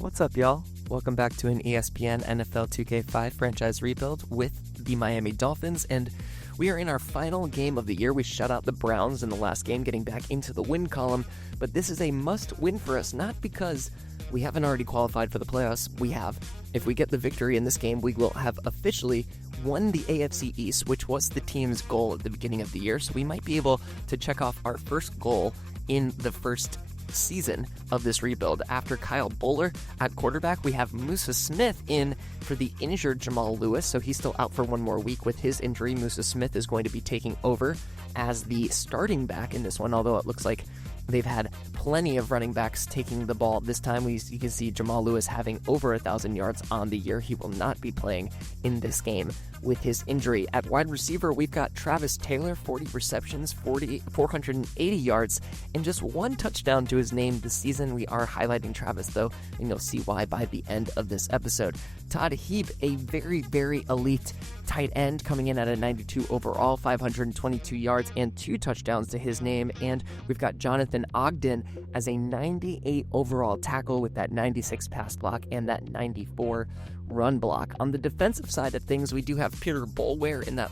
What's up, y'all? Welcome back to an ESPN NFL 2K5 franchise rebuild with the Miami Dolphins, and we are in our final game of the year. We shut out the Browns in the last game, getting back into the win column, but this is a must-win for us, not because we haven't already qualified for the playoffs. We have. If we get the victory in this game, we will have officially won the AFC East, which was the team's goal at the beginning of the year, so we might be able to check off our first goal in the first season of this rebuild. After Kyle Bowler at quarterback, we have Musa Smith in for the injured Jamal Lewis, so he's still out for one more week with his injury. Musa Smith is going to be taking over as the starting back in this one, although it looks like they've had plenty of running backs taking the ball. This time you can see Jamal Lewis having over 1,000 yards on the year. He will not be playing in this game with his injury. At wide receiver, we've got Travis Taylor, 40 receptions, 480 yards, and just one touchdown to his name this season. We are highlighting Travis, though, and you'll see why by the end of this episode. Todd Heap, a very, very elite tight end, coming in at a 92 overall, 522 yards, and 2 touchdowns to his name. And we've got Jonathan Ogden as a 98 overall tackle with that 96 pass block and that 94 run block. On the defensive side of things, we do have Peter Boulware in that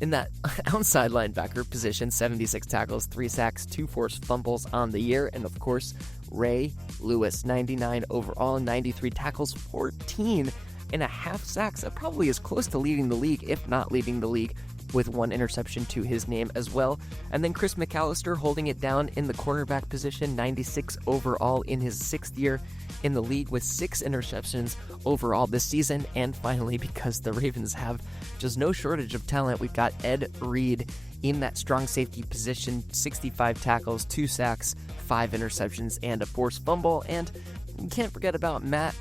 in that outside linebacker position, 76 tackles, 3 sacks, 2 forced fumbles on the year, and of course, Ray Lewis, 99 overall, 93 tackles, 14.5 sacks. That probably is close to leading the league, if not leading the league, with 1 interception to his name as well. And then Chris McAllister holding it down in the cornerback position, 96 overall in his 6th year in the league with 6 interceptions overall this season. And finally, because the Ravens have just no shortage of talent, we've got Ed Reed in that strong safety position, 65 tackles, 2 sacks, 5 interceptions, and a forced fumble. And you can't forget about Matt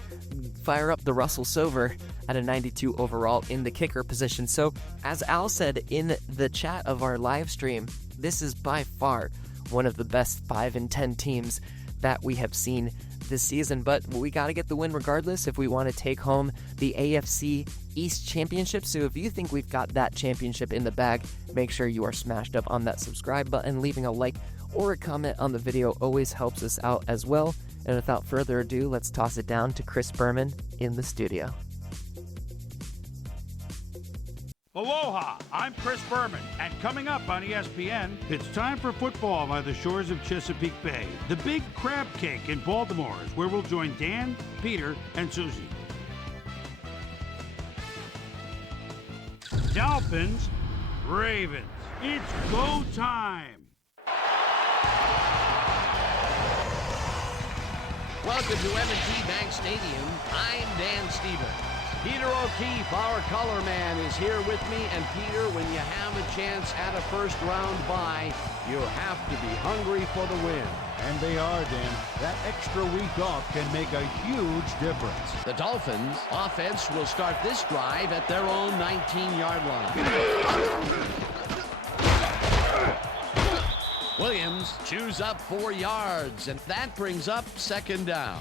fire up the Russell Silver at a 92 overall in the kicker position. So, as Al said in the chat of our live stream, this is by far one of the best 5 and 10 teams that we have seen this season, but we got to get the win regardless if we want to take home the AFC East championship. So if you think we've got that championship in the bag, make sure you are smashed up on that subscribe button. Leaving a like or a comment on the video always helps us out as well. And without further ado, let's toss it down to Chris Berman in the studio. Aloha, I'm Chris Berman, and coming up on ESPN, it's time for football by the shores of Chesapeake Bay. The Big Crab Cake in Baltimore is where we'll join Dan, Peter, and Susie. Dolphins, Ravens, it's go time! Welcome to M&T Bank Stadium. I'm Dan Stevens. Peter O'Keefe, our color man, is here with me. And Peter, when you have a chance at a first-round bye, you have to be hungry for the win. And they are, Dan. That extra week off can make a huge difference. The Dolphins' offense will start this drive at their own 19-yard line. Williams chews up 4 yards, and that brings up 2nd down.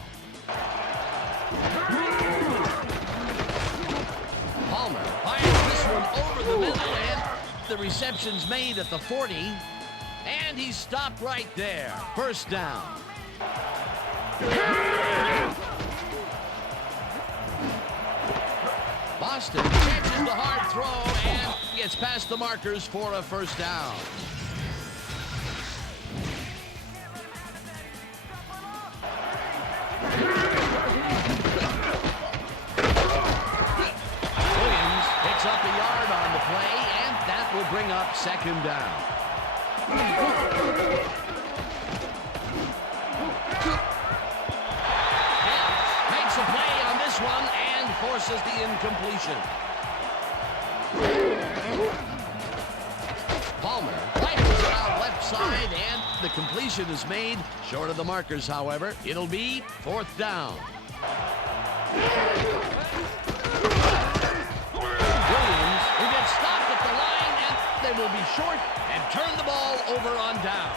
Palmer fires this one over the middle, and the reception's made at the 40, and he's stopped right there. 1st down. Boston catches the hard throw and gets past the markers for a 1st down. Williams picks up a yard on the play, and that will bring up 2nd down. Makes a play on this one and forces the incompletion. Palmer rifles it out left side, and the completion is made short of the markers, however. It'll be 4th down. Williams will get stopped at the line, and they will be short and turn the ball over on down.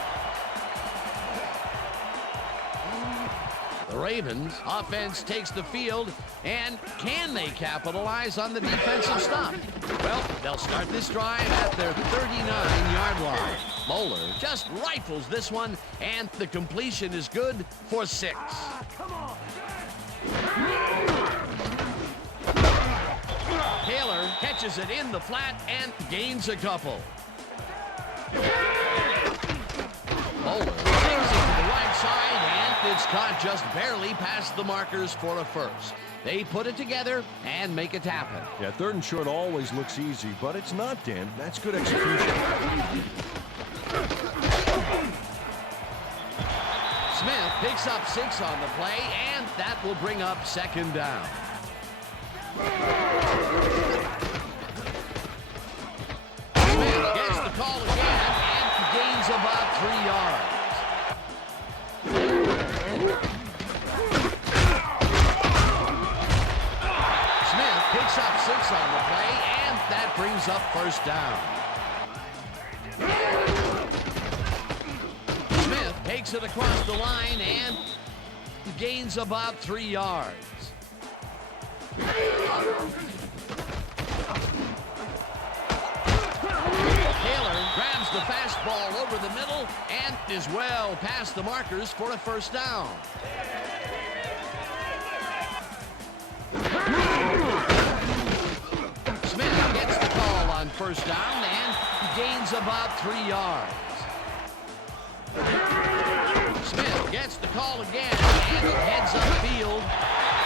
The Ravens offense takes the field, and can they capitalize on the defensive stop? Well, they'll start this drive at their 39-yard line. Bowler just rifles this one, and the completion is good for 6. Taylor catches it in the flat and gains a couple. Bowler swings it to the right side, and it's caught just barely past the markers for a first. They put it together and make it happen. Yeah, 3rd and short always looks easy, but it's not, Dan. That's good execution. Smith picks up 6 on the play, and that will bring up 2nd down. Smith gets the call again and gains about 3 yards. Smith picks up 6 on the play, and that brings up 1st down. Smith takes it across the line and gains about 3 yards. Taylor grabs the fastball over the middle and is well past the markers for a 1st down. Smith gets the call on 1st down and gains about 3 yards. Smith gets the call again, and it heads upfield.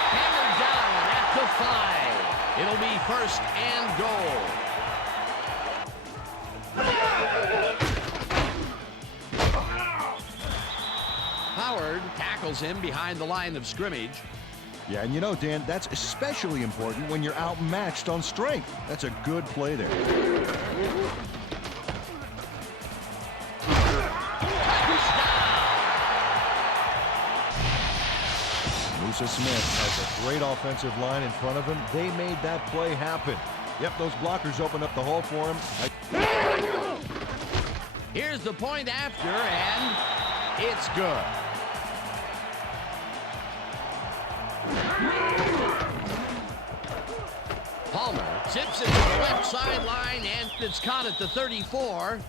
Hammered down at the 5. It'll be 1st and goal. Howard tackles him behind the line of scrimmage. Yeah, and you know, Dan, that's especially important when you're outmatched on strength. That's a good play there. Musa Smith has a great offensive line in front of him. They made that play happen. Yep, those blockers opened up the hole for him. Here's the point after, and it's good. Palmer zips it to the left sideline, and it's caught at the 34.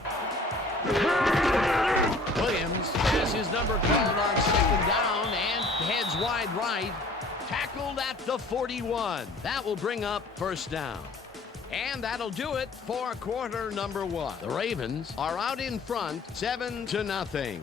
Williams has his number called on 2nd down and heads wide right. Tackled at the 41. That will bring up 1st down. And that'll do it for quarter number 1. The Ravens are out in front, 7-0.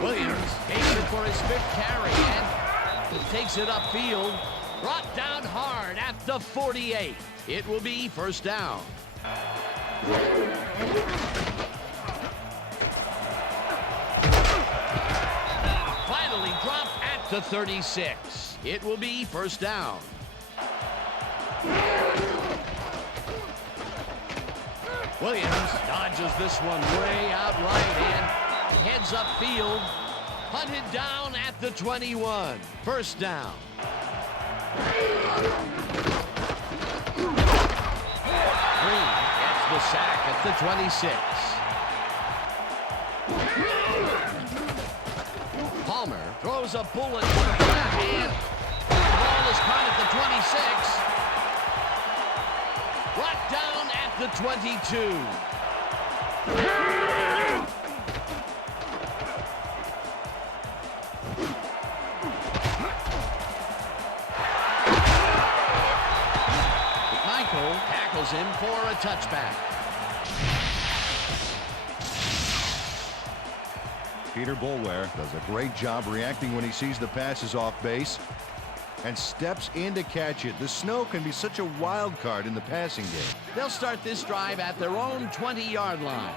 Williams takes it for his 5th carry and takes it upfield. Brought down hard at the 48. It will be 1st down. Finally dropped at the 36. It will be 1st down. Williams dodges this one way out right and heads upfield. Hunted down at the 21. 1st down. Green gets the sack at the 26. Palmer throws a bullet to the flat hand. The ball is caught at the 26. Brought down at the 22. Tackles him for a touchback. Peter Boulware does a great job reacting when he sees the passes off base and steps in to catch it. The snow can be such a wild card in the passing game. They'll start this drive at their own 20-yard line.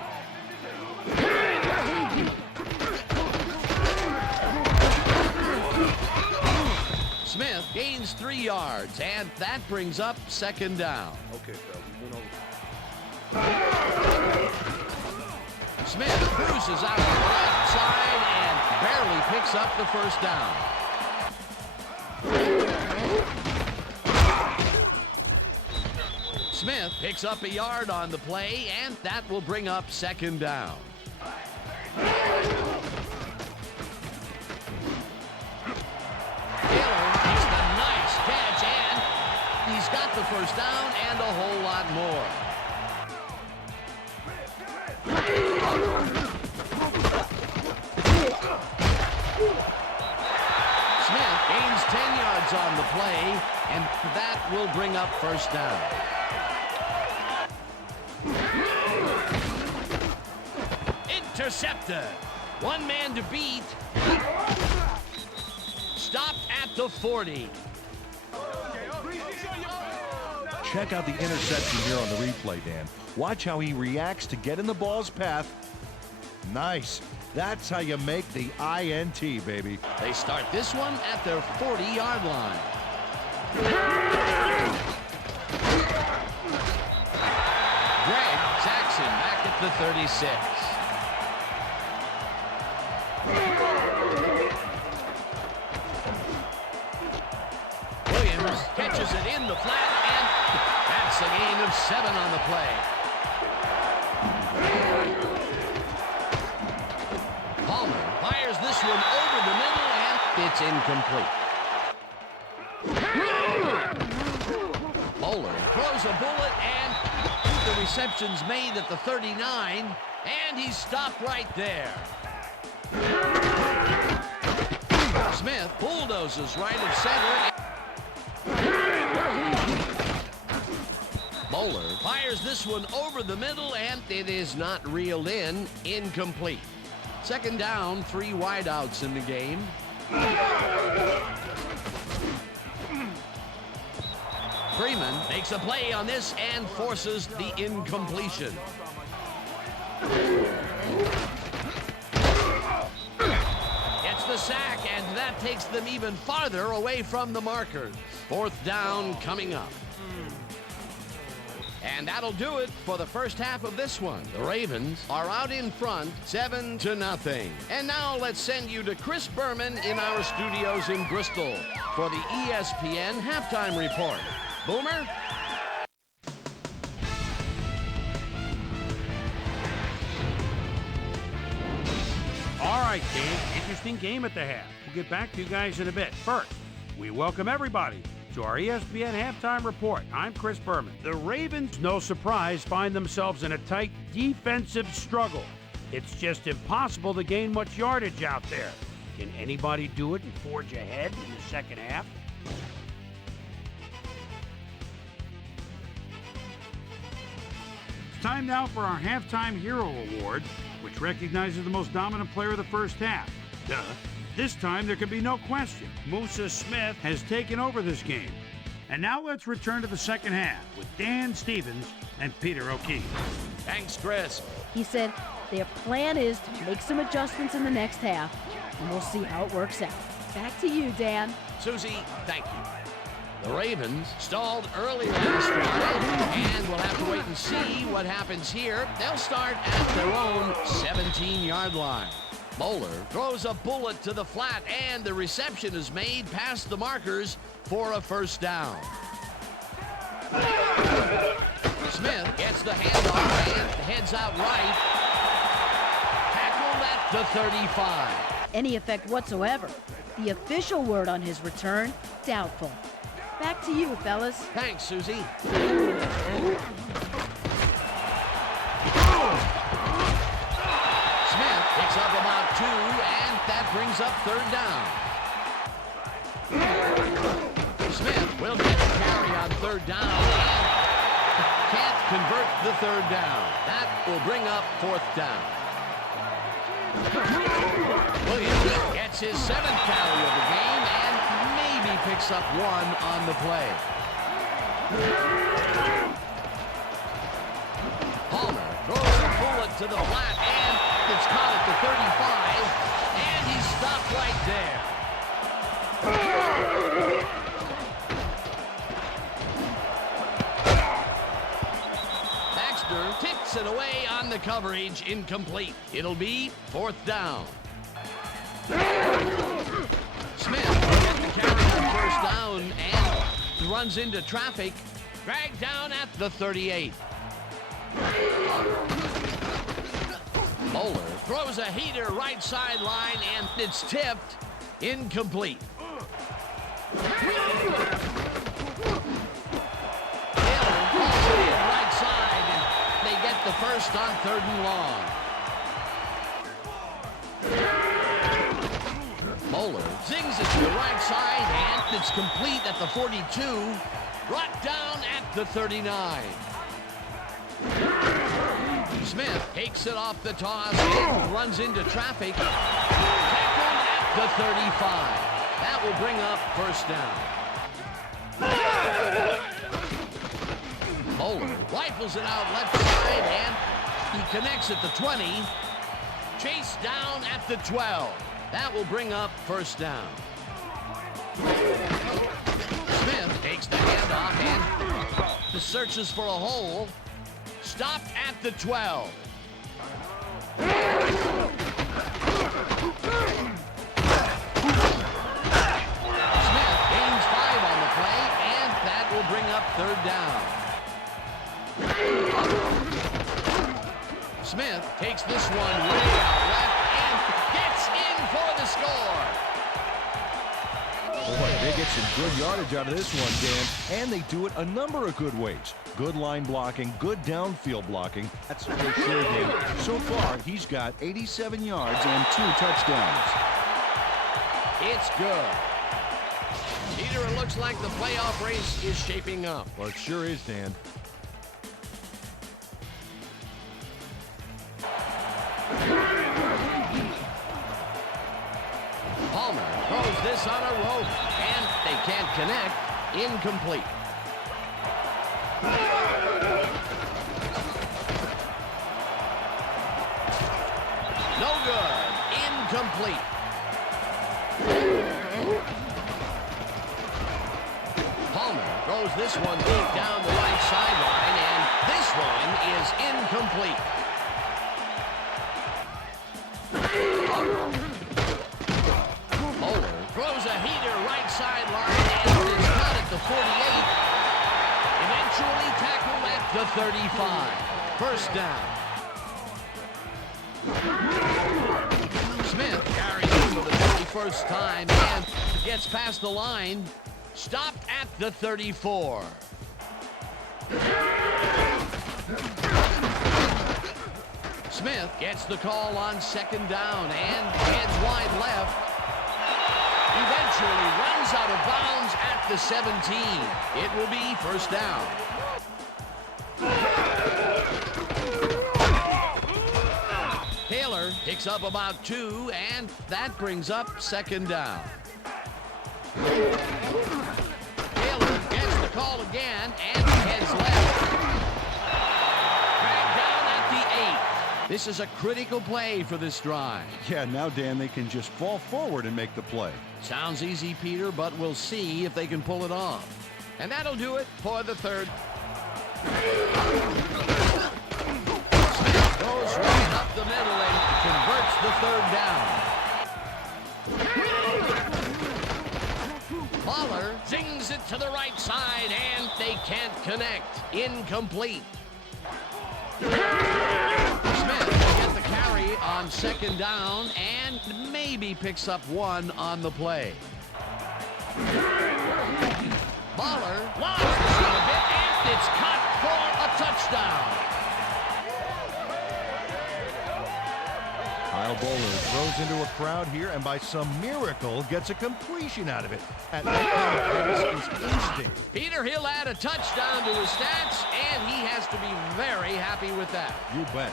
Smith gains 3 yards, and that brings up 2nd down. Okay, Phil, we went over. Smith cruises out to the left side and barely picks up the 1st down. Smith picks up a yard on the play, and that will bring up 2nd down. He's got the first down and a whole lot more. Smith gains 10 yards on the play, and that will bring up first down. Intercepted. One man to beat. Stopped at the 40. Check out the interception here on the replay, Dan. Watch how he reacts to get in the ball's path. Nice. That's how you make the INT, baby. They start this one at their 40-yard line. Greg Jackson back at the 36. Williams catches it in the flat, and that's a gain of 7 on the play. Palmer fires this one over the middle, and it's incomplete. Bowler throws a bullet, and the reception's made at the 39, and he's stopped right there. Smith bulldozes right of center. Bowler fires this one over the middle, and it is not reeled in. Incomplete. Second down, 3 wideouts in the game. Freeman makes a play on this and forces the incompletion. Gets the sack, and that takes them even farther away from the markers. Fourth down coming up. And that'll do it for the first half of this one. The Ravens are out in front, 7-0. And now let's send you to Chris Berman in our studios in Bristol for the ESPN Halftime Report. Boomer? All right, gang. Interesting game at the half. We'll get back to you guys in a bit. First, we welcome everybody to our ESPN Halftime Report. I'm Chris Berman. The Ravens, no surprise, find themselves in a tight defensive struggle. It's just impossible to gain much yardage out there. Can anybody do it and forge ahead in the second half? It's time now for our Halftime Hero Award, which recognizes the most dominant player of the first half. Duh. This time, there can be no question. Musa Smith has taken over this game. And now let's return to the second half with Dan Stevens and Peter O'Keefe. Thanks, Chris. He said their plan is to make some adjustments in the next half, and we'll see how it works out. Back to you, Dan. Susie, thank you. The Ravens stalled early last drive, and we'll have to wait and see what happens here. They'll start at their own 17-yard line. Bowler throws a bullet to the flat, and the reception is made past the markers for a first down. Smith gets the handoff and heads out right. Tackled at the 35. Any effect whatsoever. The official word on his return, doubtful. Back to you, fellas. Thanks, Susie. Smith picks up about 2, and that brings up third down. Smith will get the carry on third down and can't convert the third down. That will bring up fourth down. Williams gets his 7th carry of the game and maybe picks up 1 on the play. Palmer throws a bullet to the flat, and it's caught at the 35, and he's stopped right there. Baxter ticks it away on the coverage, incomplete. It'll be fourth down. Smith will get the carry on first down and runs into traffic, dragged down at the 38. Bowler throws a heater right sideline, and it's tipped, incomplete. first on 3rd and long. Moeller zings it to the right side, and it's complete at the 42. Brought down at the 39. Smith takes it off the toss and runs into traffic. Tackled at the 35. That will bring up first down. Moeller rifles it out left side, and he connects at the 20. Chase down at the 12. That will bring up first down. Smith takes the handoff and searches for a hole. Stopped at the 12. Smith gains 5 on the play, and that will bring up 3rd down. Smith takes this one way out left and gets in for the score. Boy, they get some good yardage out of this one, Dan, and they do it a number of good ways. Good line blocking, good downfield blocking. That's for sure, Dan. So far, he's got 87 yards and 2 touchdowns. It's good. Peter, it looks like the playoff race is shaping up. Well, it sure is, Dan. Palmer throws this on a rope, and they can't connect. Incomplete. No good. Incomplete. Palmer throws this one deep down the right sideline, and this one is incomplete. Moeller throws a heater right sideline, and is caught at the 48. Eventually tackled at the 35. First down. Smith carries it for the 31st time and gets past the line. Stopped at the 34. Smith gets the call on 2nd down and heads wide left. Eventually runs out of bounds at the 17. It will be first down. Taylor picks up about 2, and that brings up 2nd down. Taylor gets the call again and heads left. Dragged down at the 8. This is a critical play for this drive. Yeah, now, Dan, they can just fall forward and make the play. Sounds easy, Peter, but we'll see if they can pull it off. And that'll do it for the 3rd. Smith goes right up the middle and converts the 3rd down. Waller zings it to the right side, and they can't connect. Incomplete. Smith will get the carry on 2nd down and maybe picks up 1 on the play. Waller lobs this one a bit, and it's caught for a touchdown. Kyle Bowler throws into a crowd here and by some miracle gets a completion out of it. And that is instinct. Peter, he'll add a touchdown to his stats, and he has to be very happy with that. You bet.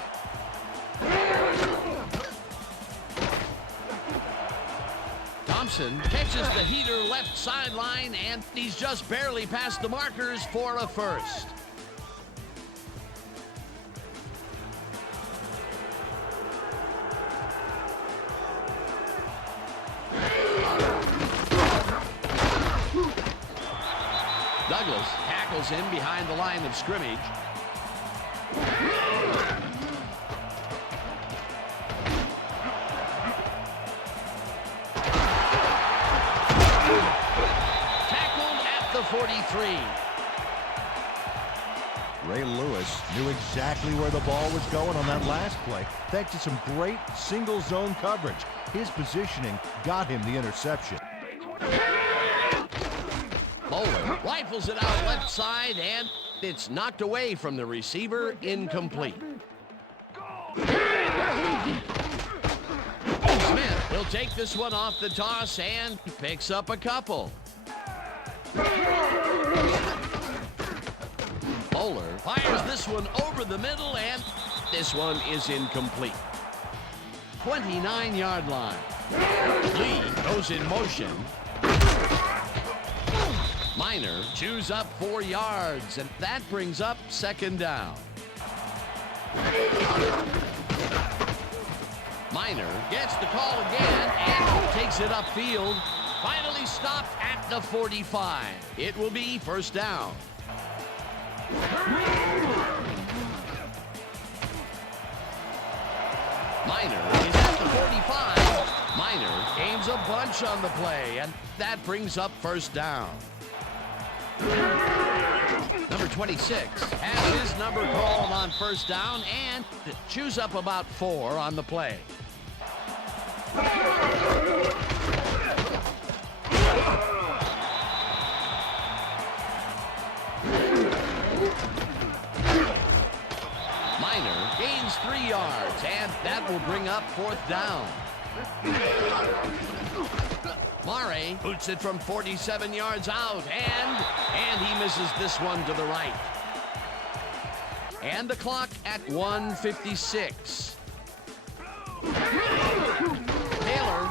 Thompson catches the heater left sideline, and he's just barely past the markers for a first. Douglas tackles him behind the line of scrimmage. Tackled at the 43. Ray Lewis knew exactly where the ball was going on that last play, thanks to some great single zone coverage. His positioning got him the interception. Bowler rifles it out left side, and it's knocked away from the receiver. Incomplete. Smith will take this one off the toss and picks up a couple. Bowler fires this one over the middle, and this one is incomplete. 29-yard line. Lee goes in motion. Minor chews up 4 yards, and that brings up second down. Minor gets the call again and takes it upfield. Finally stopped at the 45. It will be first down. Minor is at the 45. Minor gains a bunch on the play, and that brings up first down. Number 26 has his number called on first down and chews up about 4 on the play. Minor gains 3 yards, and that will bring up fourth down. Mare boots it from 47 yards out, and he misses this one to the right. And the clock at 1:56. Taylor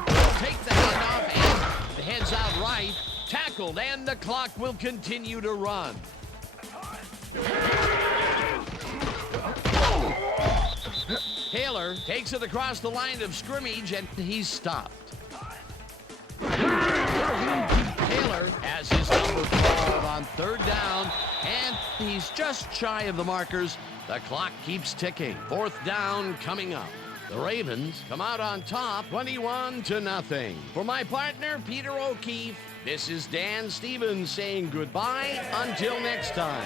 will take the handoff and the heads out right. Tackled, and the clock will continue to run. Taylor takes it across the line of scrimmage, and he's stopped. Taylor has his number called on third down, and he's just shy of the markers. The clock keeps ticking. Fourth down coming up. The Ravens come out on top, 21-0. For my partner, Peter O'Keefe, this is Dan Stevens saying goodbye until next time.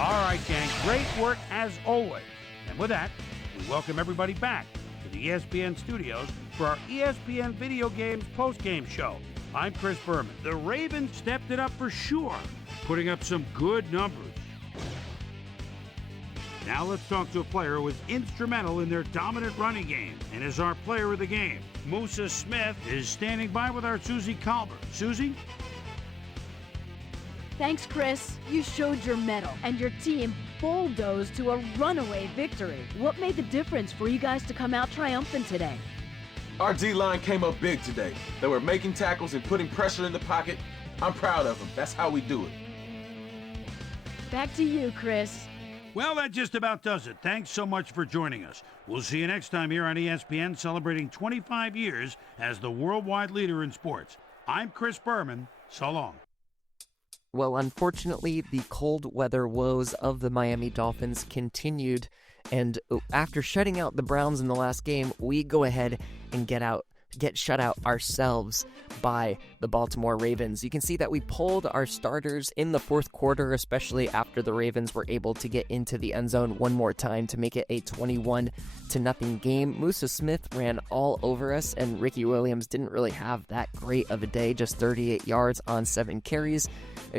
All right, gang, great work as always. And with that, we welcome everybody back to the ESPN studios for our ESPN Video Games post-game show. I'm Chris Berman. The Ravens stepped it up for sure, putting up some good numbers. Now let's talk to a player who was instrumental in their dominant running game and is our player of the game. Musa Smith is standing by with our Susie Colbert. Susie? Thanks, Chris. You showed your mettle, and your team bulldozed to a runaway victory. What made the difference for you guys to come out triumphant today? Our D-line came up big today. They were making tackles and putting pressure in the pocket. I'm proud of them. That's how we do it. Back to you, Chris. Well, that just about does it. Thanks so much for joining us. We'll see you next time here on ESPN, celebrating 25 years as the worldwide leader in sports. I'm Chris Berman. So long. Well, unfortunately, the cold weather woes of the Miami Dolphins continued, and after shutting out the Browns in the last game, we go ahead and get shut out ourselves by the Baltimore Ravens. You can see that we pulled our starters in the fourth quarter, especially after the Ravens were able to get into the end zone one more time to make it a 21-0 game. Musa Smith ran all over us, and Ricky Williams didn't really have that great of a day, just 38 yards on 7 carries.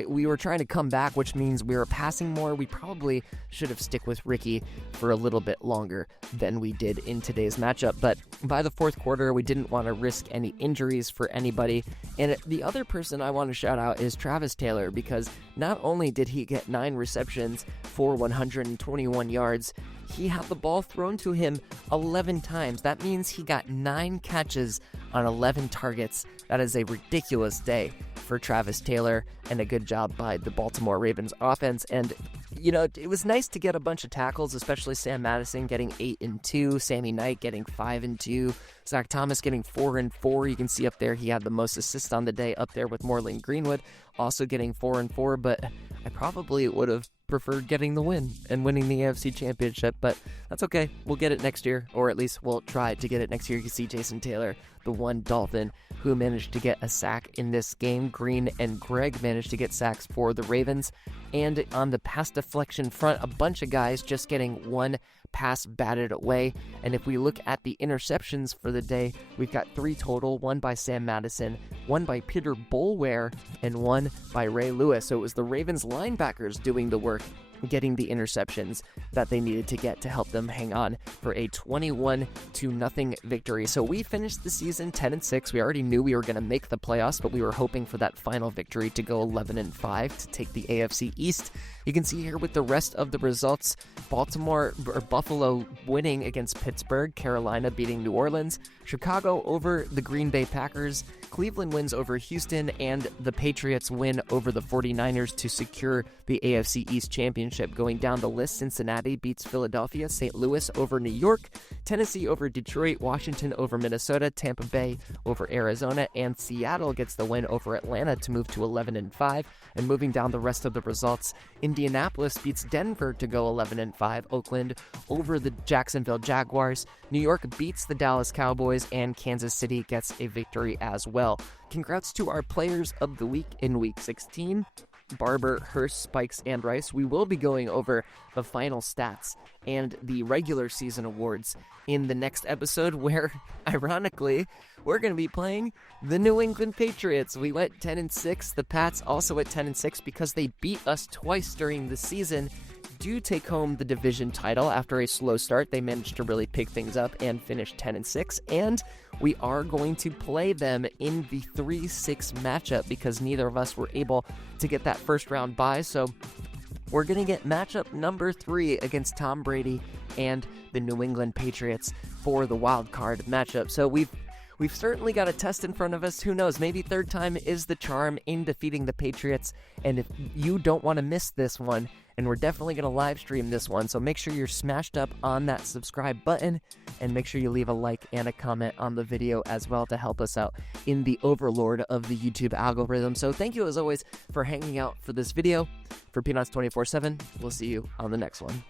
We were trying to come back, which means we were passing more. We probably should have stuck with Ricky for a little bit longer than we did in today's matchup. But by the fourth quarter, we didn't want to risk any injuries for anybody. And the other person I want to shout out is Travis Taylor, because not only did he get 9 receptions for 121 yards, he had the ball thrown to him 11 times. That means he got 9 catches on 11 targets. That is a ridiculous day for Travis Taylor, and a good job by the Baltimore Ravens offense. And, you know, it was nice to get a bunch of tackles, especially Sam Madison getting 8 and 2, Sammy Knight getting 5 and 2, Zach Thomas getting 4 and 4. You can see up there he had the most assists on the day, up there with Moreland Greenwood, also getting 4 and 4, but I probably would have preferred getting the win and winning the AFC Championship, but that's okay. We'll get it next year, or at least we'll try to get it next year. You can see Jason Taylor, the one Dolphin who managed to get a sack in this game. Green and Gregg managed to get sacks for the Ravens. And on the pass deflection front, a bunch of guys just getting one pass batted away. And if we look at the interceptions for the day, we've got 3 total, 1 by Sam Madison, 1 by Peter Boulware, and 1 by Ray Lewis. So it was the Ravens linebackers doing the work, getting the interceptions that they needed to get to help them hang on for a 21-0 victory. So we finished the season 10-6. We already knew we were going to make the playoffs, but we were hoping for that final victory to go 11-5 to take the AFC East. You can see here with the rest of the results, Buffalo winning against Pittsburgh, Carolina beating New Orleans, Chicago over the Green Bay Packers, Cleveland wins over Houston, and the Patriots win over the 49ers to secure the AFC East Championship. Going down the list, Cincinnati beats Philadelphia, St. Louis over New York, Tennessee over Detroit, Washington over Minnesota, Tampa Bay over Arizona, and Seattle gets the win over Atlanta to move to 11-5. And moving down the rest of the results, Indianapolis beats Denver to go 11-5, Oakland over the Jacksonville Jaguars, New York beats the Dallas Cowboys, and Kansas City gets a victory as well. Congrats to our players of the week in Week 16. Barber, Hurst, Spikes, and Rice. We will be going over the final stats and the regular season awards in the next episode, where, ironically, we're going to be playing the New England Patriots. We went 10-6. The Pats also went 10-6 because they beat us twice during the season. Do take home the division title after a slow start. They managed to really pick things up and finish 10-6, and we are going to play them in the 3-6 matchup because neither of us were able to get that first round bye. So we're going to get matchup number 3 against Tom Brady and the New England Patriots for the wild card matchup. So we've certainly got a test in front of us. Who knows? Maybe third time is the charm in defeating the Patriots. And if you don't want to miss this one, and we're definitely going to live stream this one, so make sure you're smashed up on that subscribe button, and make sure you leave a like and a comment on the video as well to help us out in the overlord of the YouTube algorithm. So thank you as always for hanging out for this video. For Peanuts 24/7, we'll see you on the next one.